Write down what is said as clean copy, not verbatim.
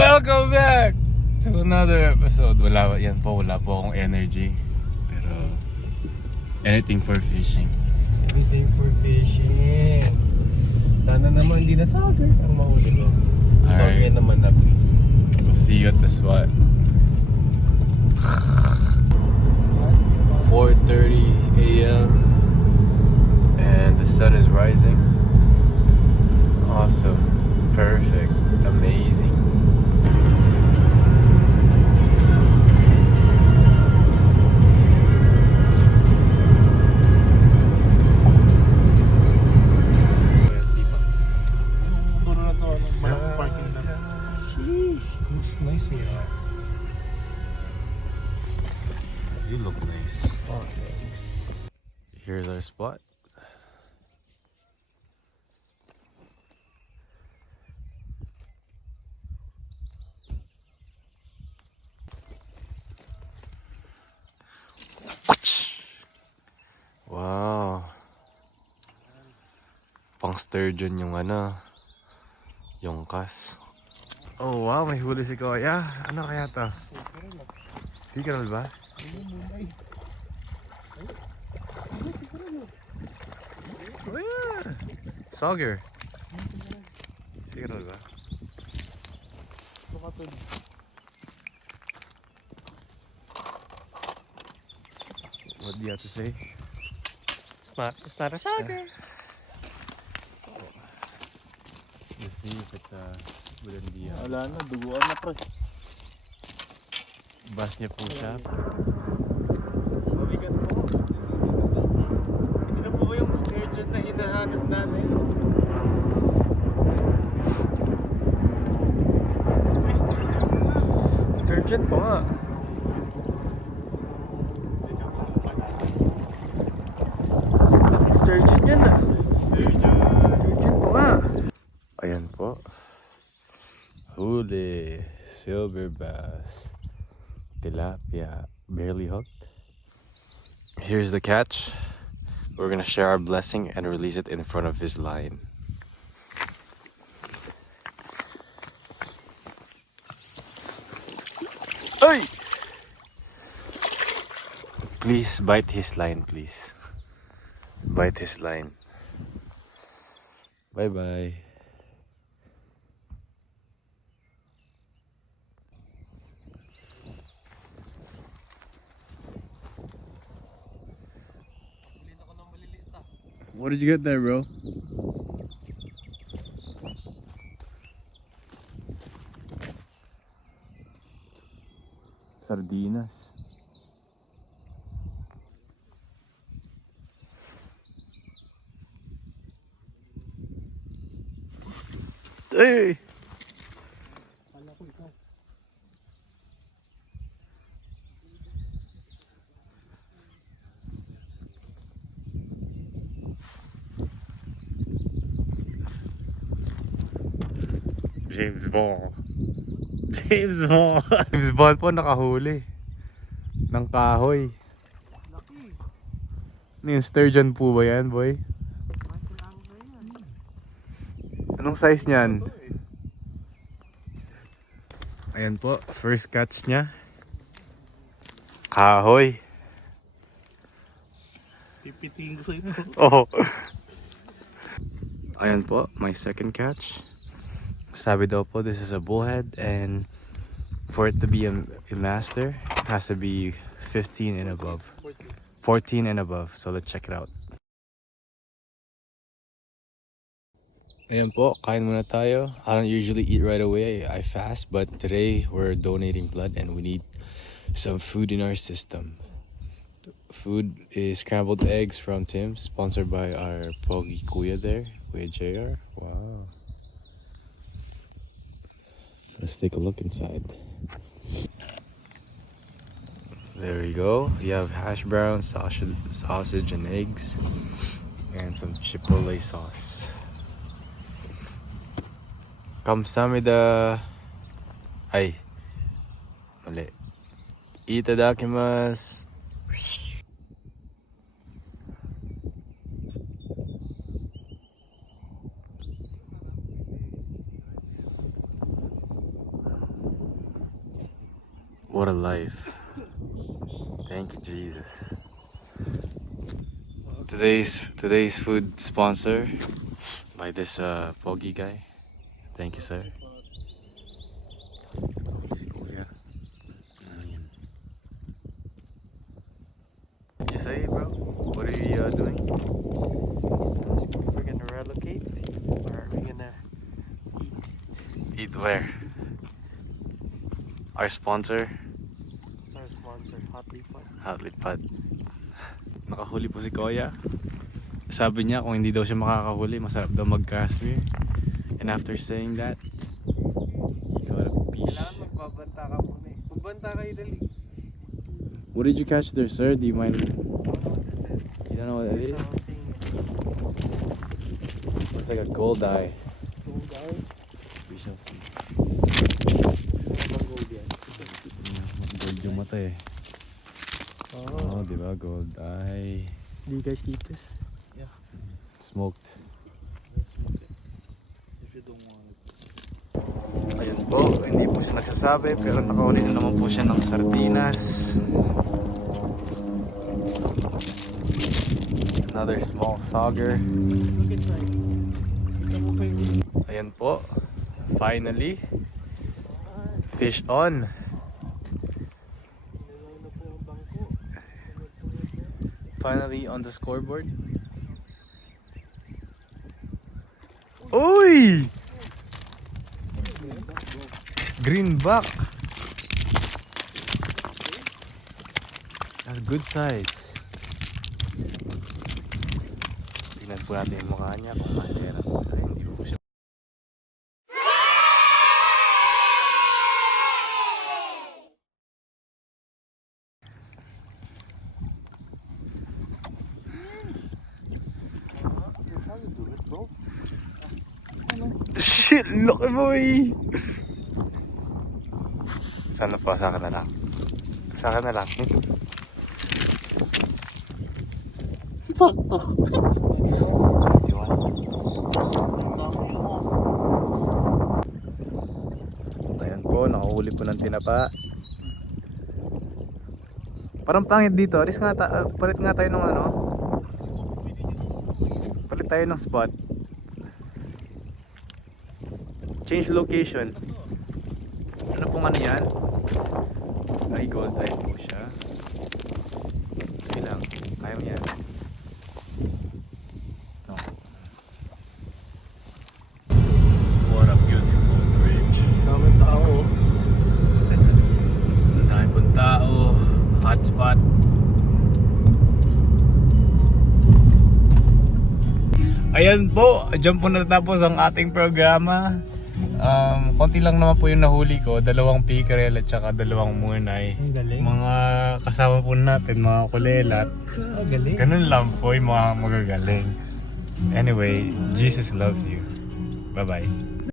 Welcome back to another episode. Wala po akong energy. Pero anything for fishing. Everything for fishing. Sana naman hindi na soccer ang mahuli ko. Soccer naman na please. We'll see you at the spot. 4:30 a.m. and the sun is rising. Awesome. Perfect. Amazing. Looks nice here. You look nice. Oh, thanks. Here's our spot. Wow. Pang sturgeon yung yung kas. Oh wow, may huli si Kuya. Ano kaya to? Sigaral ba? Oh yeah. Sauger. Sigaral ba? What do you have to say? It's not a soccer. Let's see if it's within the Wala na, duguan na pre. bass niya po siya. Mabigat po. Hindi na po ba yung sturgeon na hinahanap natin? May sturgeon. Sturgeon po nga. Sturgeon yan ah. Sturgeon po nga. Ayan po. Huli. Silver bass. Tilapia. Barely hooked. Here's the catch. We're gonna share our blessing and release it in front of his line. Hey! Please bite his line, please. Bite his line. Bye bye. What did you get there, bro? Sardinas. Hey! James Bond. James Bond. James Bond po nakahuli ng kahoy. Ano yung sturgeon po ba yan, boy? Anong size niyan? Ayan po, first catch niya. Kahoy. Pipitingin ko sa ito. Oh. Ayan po, my second catch. Sabi daw po, this is a bullhead, and for it to be a master, it has to be 15 and above. 14 and above. So let's check it out. Ayan po, kain muna tayo. I don't usually eat right away. I fast, but today we're donating blood and we need some food in our system. Food is scrambled eggs from Tim, sponsored by our Pogi Kuya there, Kuya JR. Wow. Let's take a look inside. There we go. You have hash brown, sausage and eggs, and some chipotle sauce. Kamsamida. Ay. Mali. Itadakimasu. What a life. Thank you, Jesus. Today's food sponsor by this Pogi guy. Thank you, sir. Si Kuya. Ayan. What'd you say, bro? What are you doing? We're gonna relocate, or are we gonna Eat where? Our sponsor, It's our sponsor, Hot Lipat. Hot Lipat. Nakahuli po si Kuya. Sabi niya kung hindi daw siya makakahuli, masarap daw mag-Kashmir. And after saying that, he got a fish. Kailangan magbabanta ka muna eh. Magbanta kayo dali. What did you catch there, sir? Do you mind? I don't know what this is. You don't know what that First is? time I'm seeing it. It's like a gold eye. Gold eye? We shall see. Ano bang gold yan? Mas gold yung mata eh. Oh, di ba? Gold eye. Do you guys keep this? Smoked. Let's smoke it. If you don't want it. Ayun po, hindi po siya nagsasabi pero nakahuli na naman po siya ng sardinas. Another small sauger. Look at like. Tamo pa yung Ayan po, finally, fish on. nilalaw na po yung bangko. Finally on the scoreboard. Uy! Greenback. That's good size. Tingnan po natin yung mukha niya kung masaya na. Ay, hindi po siya. That's how you do it, bro. Shit, look boy! Sana po, sa akin na lang. Sa akin na lang. Sakto. Ayan po, nakahuli po ng tinapa. Parang pangit dito. Alis nga palit nga tayo ng ano. Palit tayo ng spot. Change location. Ano pong ano yan? Ay, gold eye po siya. Sige lang. Kaya mo yan. No. What a beautiful bridge. Daming tao. Ang dami pong tao. Hotspot. Ayan po, dyan po natapos ang ating programa. Konti lang naman po yung nahuli ko, 2 pickerel at saka 2 munay. Ang galing. Mga kasama po natin, mga kulelat. Oh, galing. Ganun lang po yung mga magagaling. Anyway, Jesus loves you. Bye bye.